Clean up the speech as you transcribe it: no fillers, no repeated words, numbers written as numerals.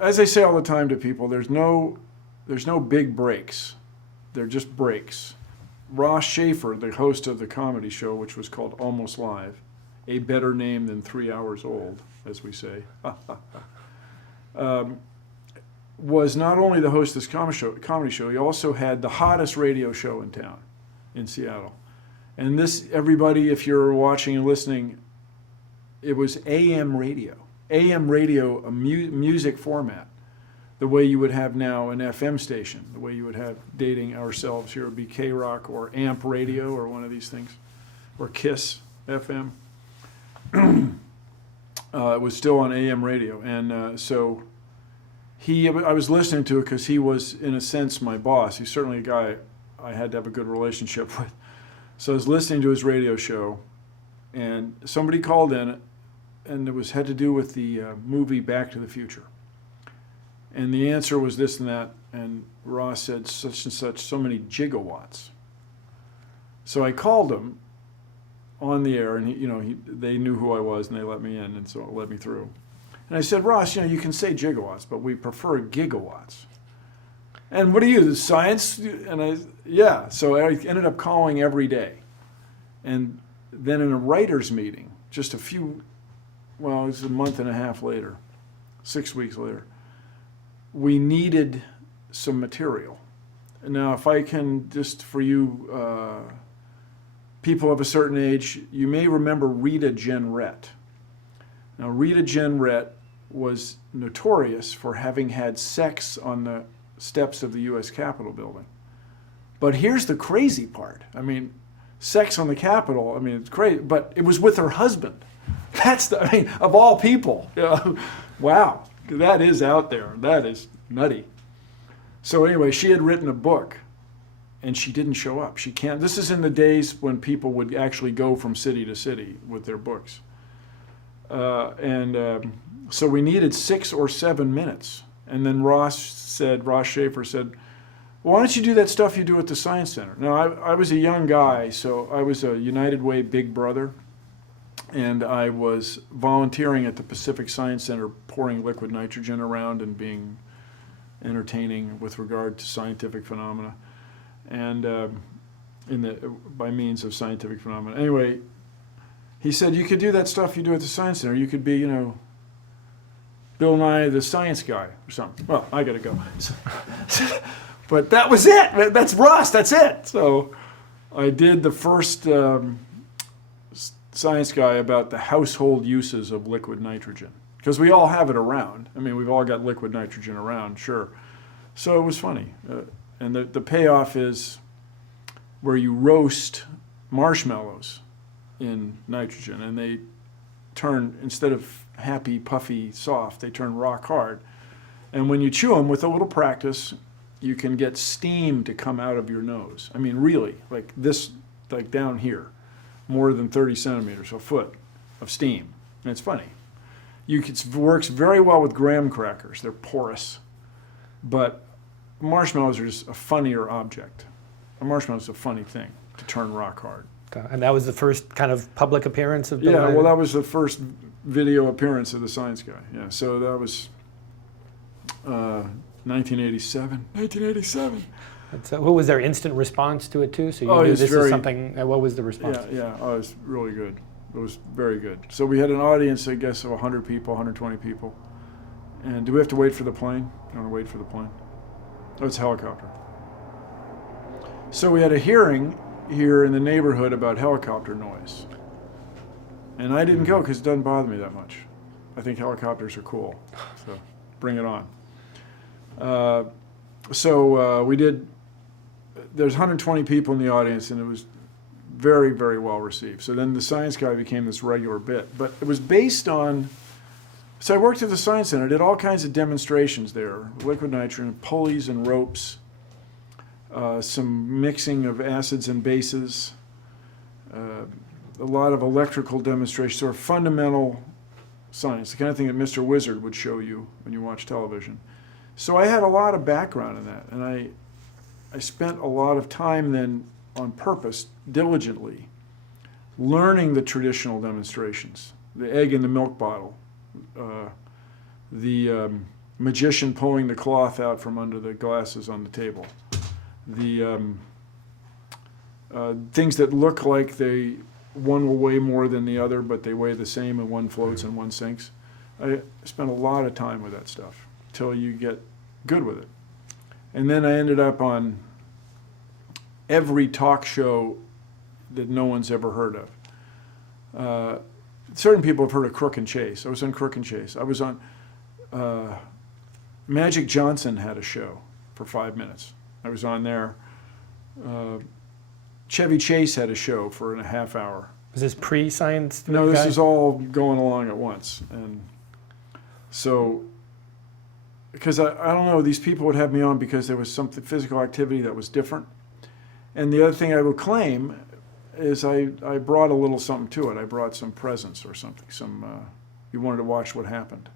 as I say all the time to people, there's no big breaks. They're just breaks. Ross Schaefer, the host of the comedy show, which was called Almost Live, a better name than 3 hours old, as we say, was not only the host of this comedy show, he also had the hottest radio show in town, in Seattle. And this, everybody, if you're watching and listening, it was AM radio. AM radio, a music format, the way you would have now an FM station, the way you would have dating ourselves here would be K-Rock or Amp Radio or one of these things, or KISS FM. It was still on AM radio, and so I was listening to it because he was, in a sense, my boss. He's certainly a guy I had to have a good relationship with. So I was listening to his radio show, and somebody called in, and it had to do with the movie Back to the Future. And the answer was this and that, and Ross said such and such, so many gigawatts. So I called him on the air, and they knew who I was, and they let me in, and so it let me through. And I said, Ross, you can say gigawatts, but we prefer gigawatts. And what are you, the science? And yeah. So I ended up calling every day. And then in a writer's meeting, just it was a month and a half later, 6 weeks later, we needed some material. Now, if I can, just for you people of a certain age, you may remember Rita Jenrette. Now, Rita Jenrette was notorious for having had sex on the steps of the U.S. Capitol building. But here's the crazy part. I mean, sex on the Capitol, it's crazy, but it was with her husband. Of all people. Wow, that is out there. That is nutty. So anyway, she had written a book, and she didn't show up. This is in the days when people would actually go from city to city with their books. So we needed 6 or 7 minutes. And then Ross Schaefer said, well, why don't you do that stuff you do at the Science Center? Now, I was a young guy, so I was a United Way big brother, and I was volunteering at the Pacific Science Center, pouring liquid nitrogen around and being entertaining with regard to scientific phenomena, and by means of scientific phenomena. Anyway, he said, you could do that stuff you do at the Science Center. You could be, Bill Nye, the science guy or something. Well, I got to go. But that was it. That's Ross. That's it. So I did the first science guy about the household uses of liquid nitrogen. Because we all have it around. We've all got liquid nitrogen around, sure. So it was funny. And the payoff is where you roast marshmallows in nitrogen, and they turn, instead of happy, puffy, soft, they turn rock hard. And when you chew them, with a little practice, you can get steam to come out of your nose. Really, like this, like down here, more than 30 centimeters, a foot of steam. And it's funny. It works very well with graham crackers. They're porous. But marshmallows are just a funnier object. A marshmallow is a funny thing to turn rock hard. And that was the first kind of public appearance of Bill Nye? Yeah, well, that was the first video appearance of the science guy. Yeah, so that was 1987. 1987. What was their instant response to it too? So you knew this is something. What was the response? Yeah. Oh, it was really good. It was very good. So we had an audience, I guess, of 100 people, 120 people. And do we have to wait for the plane? You want to wait for the plane? Oh, it's a helicopter. So we had a hearing here in the neighborhood about helicopter noise. And I didn't go because it doesn't bother me that much. I think helicopters are cool. So bring it on. We did, there's 120 people in the audience, and it was very, very well received. So then the science guy became this regular bit. But it was based on, so I worked at the Science Center, did all kinds of demonstrations there, liquid nitrogen, pulleys and ropes, some mixing of acids and bases, a lot of electrical demonstrations, sort of fundamental science, the kind of thing that Mr. Wizard would show you when you watch television. So I had a lot of background in that, and I spent a lot of time then on purpose, diligently, learning the traditional demonstrations, the egg in the milk bottle, the magician pulling the cloth out from under the glasses on the table. The things that look like one will weigh more than the other, but they weigh the same, and one floats and one sinks. I spent a lot of time with that stuff till you get good with it. And then I ended up on every talk show that no one's ever heard of. Certain people have heard of Crook and Chase. I was on Crook and Chase. I was on, Magic Johnson had a show for 5 minutes. I was on there. Chevy Chase had a show for a half hour. Was this pre-science? No, this is all going along at once. And so, because I don't know, these people would have me on because there was some physical activity that was different. And the other thing I would claim is I brought a little something to it. I brought some presence or something. You wanted to watch what happened.